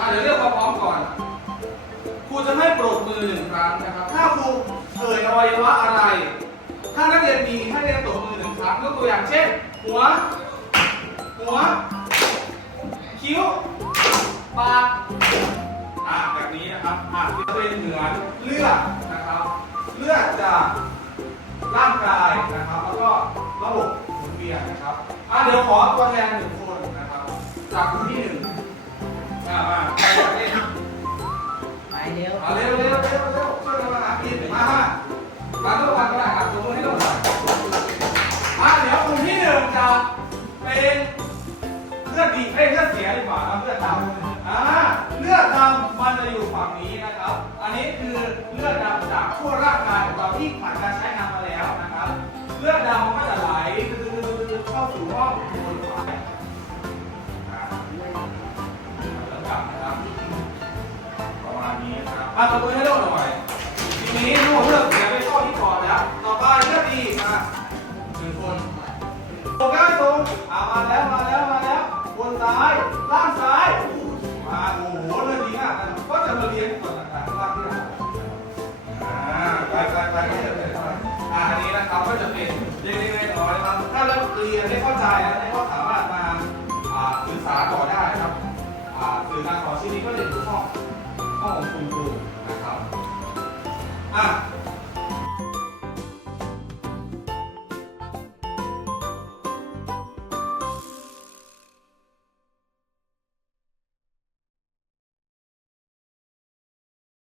อะเดี๋ยวเรียกพร้อมก่อน ครูจะให้ปรบมือหนึ่งครั้งนะครับ ถ้าครูเอ่ยอวัยวะอะไร ถ้านักเรียนมีให้นักเรียนปรบมือหนึ่งครั้งยกตัวอย่างเช่น หัว หัว คิ้ว ปาก อ่าแบบนี้นะครับ อ่าจะเป็นเหมือนเลือดนะครับ เลือดจากร่างกายนะครับ แล้วก็ระบบหมุนเวียนนะครับ อ่าเดี๋ยวขอตัวแทนหนึ่งคนนะครับ จากที่ ไปเร็วเอาเร็วเร็วเร็วเร็วช่วยกันมาหากินมาฮะมาต้องการก็ได้ครับตัวมือให้ต้องการอะเดี๋ยวกลุ่มที่หนึ่งจะเป็นเลือดดีเอ้ยเลือดเสียดีกว่านะเลือดดำอ่าเลือดดำมันจะอยู่ฝั่งนี้นะครับ อันนี้คือเลือดดำจากทั่วร่างกายของเราที่ผ่านการใช้งานมาแล้วนะครับ เลือดดำมันก็ ทำตัวให้โลกหน่อยทีนี้ลูกเรื่องแสีไปข้อที่ก่อนแล้ว ต่อไปเรื่องดีมาหนึ่งคนตรงได้ตรงอะมาแล้วมาแล้วมาแล้วบนซ้ายล่างซ้ายมาโอ้โหเรื่องดีมากก็จะมาเรียนก่อนต่างๆล่างที่อ่าไปไปไปไปไปอ่าอันนี้นะครับก็จะเป็นเล็กๆน้อยๆนะครับ ถ้าเราเรียนได้เข้าใจแล้วได้ก็สามารถมาอ่าศึกษาต่อได้ครับอ่าสื่อการสอนชิ้นนี้ก็จะถูกต้อง ผ้อห่มชมพูนะครับอะ